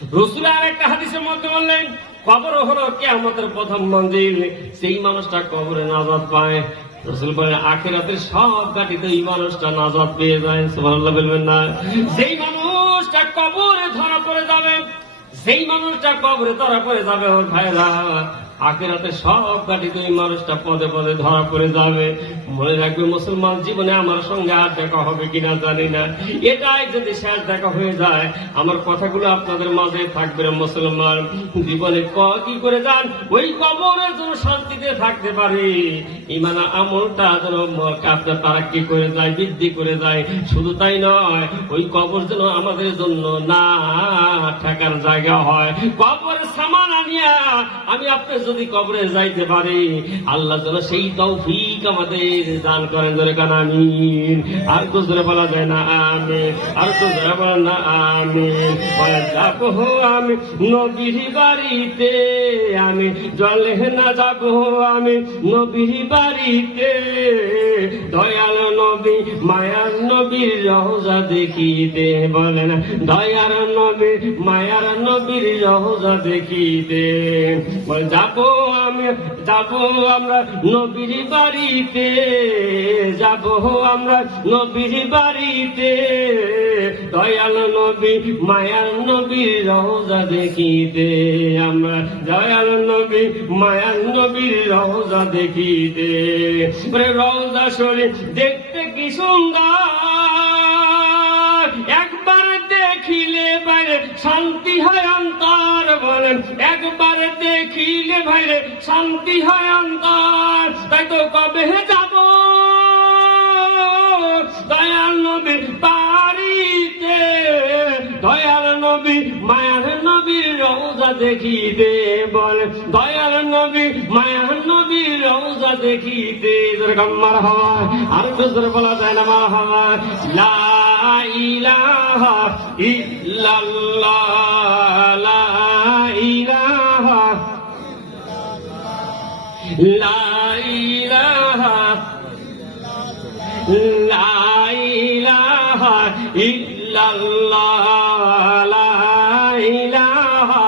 রাসূল আরেকটা হাদিসের মধ্যে বললেন, কবর হলো কিয়ামতের প্রথম মঞ্জিল, সেই মানুষটা কবরে নাজাত পায়। রাসূল বলেন, আখিরাতের সব ঘাটিতে এই মানুষটা নাজাত পেয়ে যায়। সুবহানাল্লাহ বলবেন না? যেই মানুষটা কবরে ধরা পড়ে যাবে, যেই মানুষটা কবরে ধরা পড়ে যাবে, ওর ভাইরা আখিরাতে সব ঘাটিতে এই মানুষটা পদে পদে ধরা পড়ে যাবে। মনে রাখবে, মুসলমান জীবনে আমার সঙ্গে আর দেখা হবে কিনা জানি না, এটাই যদি শেষ দেখা হয়ে যায়, আমার কথাগুলো আপনাদের মাঝে থাকবে। মুসলমান জীবনে কি করে যান, ওই কবরের জন্য শান্তিতে থাকতে পারে, ইমান আমলটা যেন আপনার তারাক্কি করে যায়, বৃদ্ধি করে যায়। শুধু তাই নয়, ওই কবর যেন আমাদের জন্য না থাকার জায়গা হয়। কবর সামান আনিয়া আমি আপনি যদি কবরে যাইতে পারি, আল্লাহ যেন সেই তৌফিক আমাদের দান করেন। ধরে কান আমিন। আর তো ধরে বলা যায় না আমিন, আর তো ধরে বলা না আমিন। যাবো আমি নবীর বাড়িতে, আমি জলে না যাবো আমি নবীর বাড়িতে, দয়াল নবী মায়ার নবীর রওজা দেখিতে। বলেন, দয়ার নবী মায়ার নবীর রওজা দেখিতে। যাবো আমি, যাবো আমরা নবীর বাড়িতে, যাবো আমরা নবীর বাড়িতে, দয়াল নবী মায়ার নবীর রওজা দেখিতে। আমরা দয়াল নবী মায়ার নবীর রওজা দেখিতে। রওজা শরীফ দেখতে কি সুন্দর, একবার দেখিলে বাইরে শান্তি হয় অন্তর। বলেন, একবার দেখিলে বাইরে শান্তি হয় অন্তর। তাই তো কবে যাব দয়াল নবীর বাড়িতে, দয়াল নবী মায়ার নবীর রওজা দেখিতে। বলেন, দয়াল নবী মায়ার নবীর রওজা দেখিতে। মারহাবা। আর জোরে বলা যায় না মারহাবা? লা ইলাহা ইল্লাল্লাহ, লা ইলাহা, লা ইলাহা, লা ইলাহা ইল্লাল্লাহ, লা ইলাহা,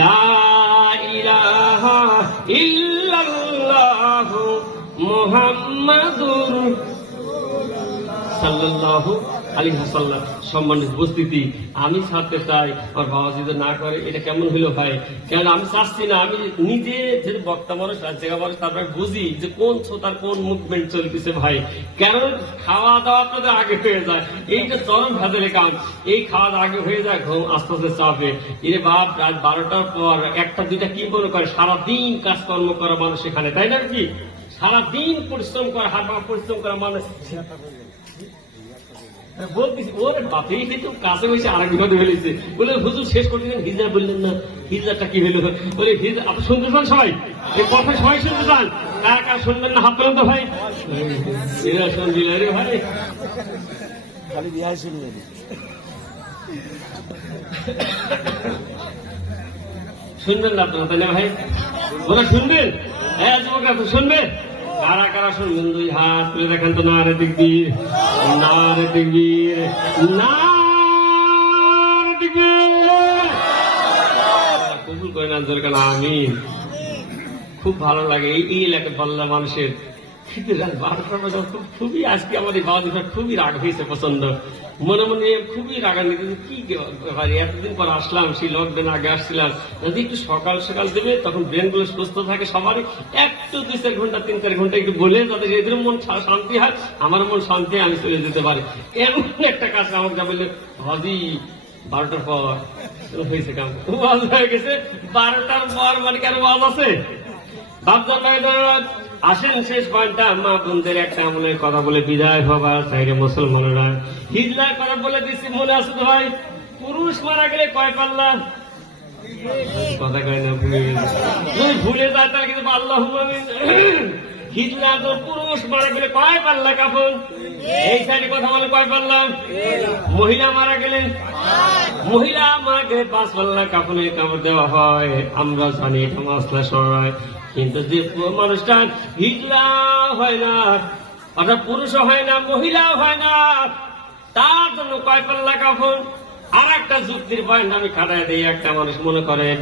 লা ইলাহা ইল্লাল্লাহ মুহাম্মাদুর সাল্লাল্লাহু আলাইহি ওয়াসাল্লাম। সম্মানিত উপস্থিতি, আমি ছাড়তে চাই, আমার বাবা যদি না করে এটা কেমন হইলো ভাই? কেন আমি চাচ্ছি না, আমি নিজে যে বক্তা মানুষ, জায়গা মানুষ, তারপরে বুঝি যে কোন শ্রোতার কোন মুভমেন্ট চলতেছে ভাই। কেন খাওয়া দাওয়া আপনাদের আগে হয়ে যায়, এইটা চরম ভেজালে কাম। এই খাওয়া দাওয়া আগে হয়ে যায়, ঘুম আস্তে আস্তে চাপে। এর বাপ রাত 12টার পর একটা দুইটা কি মনে করে, সারাদিন কাজকর্ম করা মানুষ এখানে, তাই না? কি সারাদিন পরিশ্রম করা, হাত পা পরিশ্রম করা মানুষ বলতেছি, ওর বাপেই কিন্তু কাছে বসে আরেক বিপদে ফেলেছে। বলে, হুজুর শেষ করতেছেন, হিজড়া বললেন না, হিজড়াটা কি হলো? বলে, হিজড়া আপনি শুনতে চান সবাই? এই কথা সবাই শুনতে চান? কারা কারা শুনবেন না হাত তোলেন তো ভাই। এরা শুনছিল রে ভাই, খালি বিহার শুনবে, শুনবেন না আপনারা, তাই না ভাই? ওরা শুনবেন? হ্যাঁ যুবকরা তো শুনবে। কারা কারা শুনবেন? দুই হাত তুলে দেখেন তো। নারে তাকবীর, নারে তাকবীর, নারে তাকবীর। কবুল করে না দরকার। আমিন। খুব ভালো লাগে এই এলাকায় পাল্লা মানুষের খুবই। আজকে আমার এই বাবা খুবই রাগ হয়েছে, পছন্দ মনে মনে খুবই রাগান্বিত। কি এতদিন পর আসলাম, সেই লকডাউন আগে আসছিলাম, যদি একটু সকাল সকাল দেবে তখন ব্রেন গুলো সুস্থ থাকে সবারই। একটু 2-4 ঘন্টা 3-4 ঘন্টা একটু বলে যাতে এদের মন শান্তি হয়, আমার মন শান্তি, আমি চলে যেতে পারি। এমন একটা কাজ আমাকে যা বললে, হাজি 12টার পর হয়েছে কাম, ওয়াজ হয়ে গেছে। 12টার পর মানে কেন ওয়াজ আছে? আসেন শেষ পয়েন্টটা, মা বোনদের একটা আমলের কথা বলে বিদায় হবার চাইরে মুসলমানরা হিজড়ার কথা বলে দিচ্ছি। মনে আছে তো ভাই, পুরুষ মারা গেলে কয় পাল্লা? কথা কয় না, ভুলে গেছে। যদি ভুলে যায় তাহলে কিন্তু আল্লাহুম্মা আমিন। হিজড়া তো পুরুষ মারা গেলে কয় পাল্লা কাফন? এই সাইডে কথা বলে কয় পাল্লা? মহিলা মারা গেলেন, মহিলা মারা গেলে 5 পাল্লা কাফনের কাপড় দেওয়া হয়। আমরা জানি এটা মাসলা সরায়, কিন্তু যে মানুষটা হিজড়া হয় না, অর্থাৎ পুরুষও হয় না, মহিলাও হয় না, তার জন্য কয় পাল্লা কাফন? আর একটা একটা যুক্তির পয়েন্ট আমি খাটাই দিই। একটা মানুষ মনে করেন